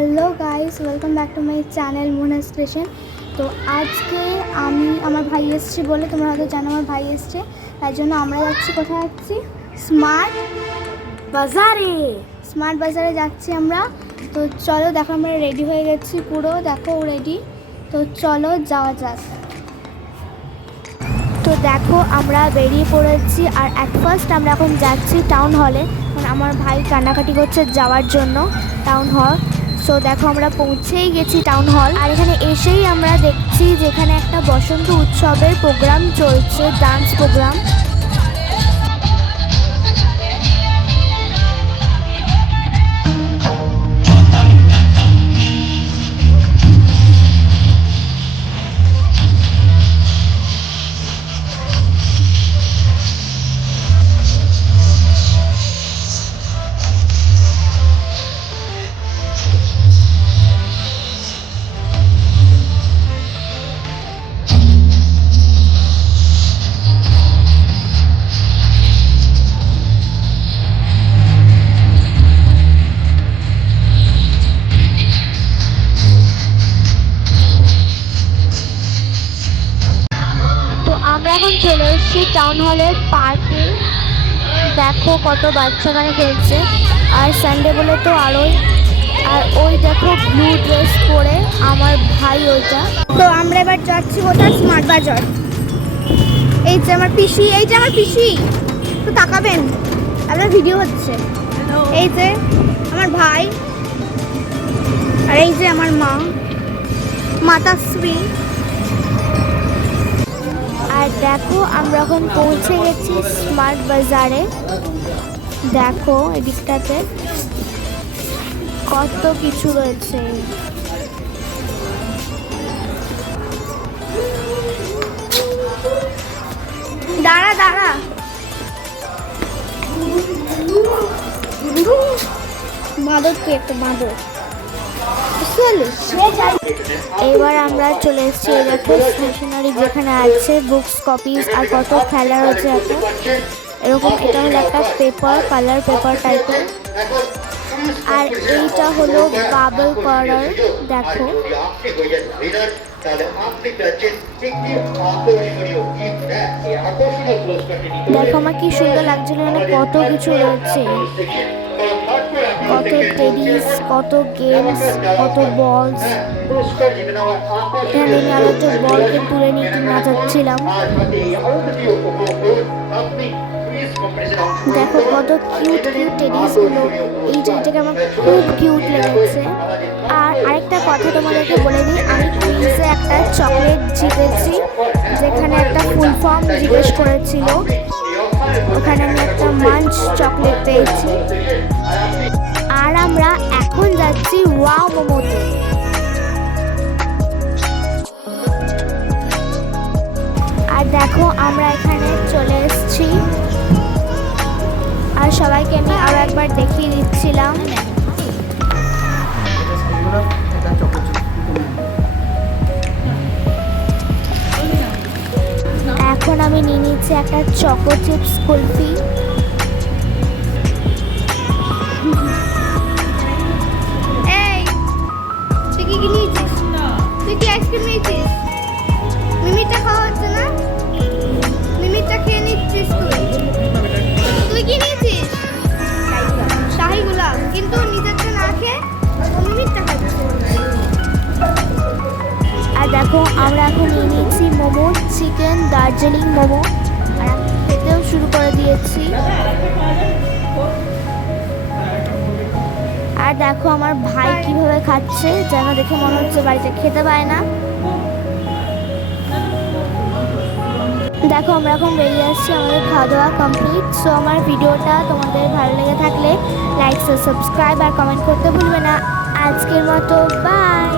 Hello guys, welcome back to my channel Monas creation. তো আজকে আমার ভাই এসছে বলে, তোমরা হয়তো জানো আমার ভাই এসছে, তার জন্য আমরা যাচ্ছি। কোথায় যাচ্ছি? স্মার্ট বাজারে যাচ্ছি আমরা। তো চলো, দেখো আমরা রেডি হয়ে গেছি পুরো, দেখো রেডি। তো চলো যাওয়া যাক। তো দেখো আমরা বেরিয়ে পড়েছি, আর অ্যাট ফার্স্ট আমরা এখন যাচ্ছি টাউন হলে, কারণ আমার ভাই কান্নাকাটি করছে যাওয়ার জন্য টাউন হল। সো দেখো আমরা পৌঁছেই গেছি টাউন হল, আর এখানে এসেই আমরা দেখছি যেখানে একটা বসন্ত উৎসবের প্রোগ্রাম চলছে, ডান্স প্রোগ্রাম। আমরা এখন চলে এসেছি টাউন হলের পার্কে। দেখো কত বাচ্চাখানে খেলছে, আর সানডে বলে তো আরোই। আর ওই দেখো ব্লু ড্রেস পরে আমার ভাই ওইটা। তো আমরা এবার যাচ্ছি কোথায়? স্মার্ট বাজার। এই যে আমার পিসি, তো তাকাবেন, আপনার ভিডিও হচ্ছে। এই যে আমার ভাই, আর এই যে আমার মাতাশ্রী। আর দেখো আমরা এখন পৌঁছে গেছি স্মার্ট বাজারে। দেখো এদিকটাতে কত কিছু রয়েছে। দাঁড়া মাদক, তুই একটা মাদক। এবার আমরা চলে এসেছি দেখো স্টেশনারি, যেখানে আছে বুকস, কপিজ, আর কত খেলা রয়েছে এত এরকম। এটা হলো একটা কালার পেপার টাইপের, আর এইটা হলো বাবল করার। দেখো আমার কি সুন্দর লাগছিল, মানে কত কিছু রয়েছে, কত টেনিস, কত গেমস, কত বলস। এখানে আমি আরো একটা বলকে তুলে নিয়ে নাচাচ্ছিলাম। দেখো কত কিউট টেনিসগুলো, এই টেনিসটাকে আমার খুব কিউট লেগেছে। আর আরেকটা কথা তোমাদেরকে বলে দিই, আমি কুইজে একটা চকলেট জিতেছি, যেখানে একটা ফুল ফর্ম জিজ্ঞেস করেছিল, ওখানে আমি একটা মাঞ্চ চকলেট পেয়েছি। আর আমরা এখন যাচ্ছি ওয়াও মোমোতে। আর দেখো আমরা এখানে চলে এসেছি, আর সবাইকে আমি আরো একবার দেখিয়ে দিচ্ছিলাম। এখন আমি নিয়ে নিচ্ছি একটা চকো চিপস কুলফি। তুই কি আইসক্রিম নিয়েছিস? মিমিটা খাওয়া হচ্ছে না, মিমিটা খেয়ে নিচ্ছিস তুই কি নিয়েছিস? শাহি গোলাপ, কিন্তু নিজেরটা না খেয়ে মিমিটা খাচ্ছিস। আর দেখো আমরা এখন নিয়ে নিচ্ছি মোমো, চিকেন দার্জিলিং মোমো, আর আমি খেতেও শুরু করে দিয়েছি। আর দেখো আমার ভাই কিভাবে খাচ্ছে, যেন দেখে মনে হচ্ছে বাড়িতে খেতে পায় না। দেখো আমরা এখন বেরিয়ে আসছি, আমাদের খাওয়া দাওয়া কমপ্লিট। সো আমার ভিডিওটা তোমাদের ভালো লেগে থাকলে লাইক, সাবস্ক্রাইব আর কমেন্ট করতে ভুলবে না। আজকের মতো বাই।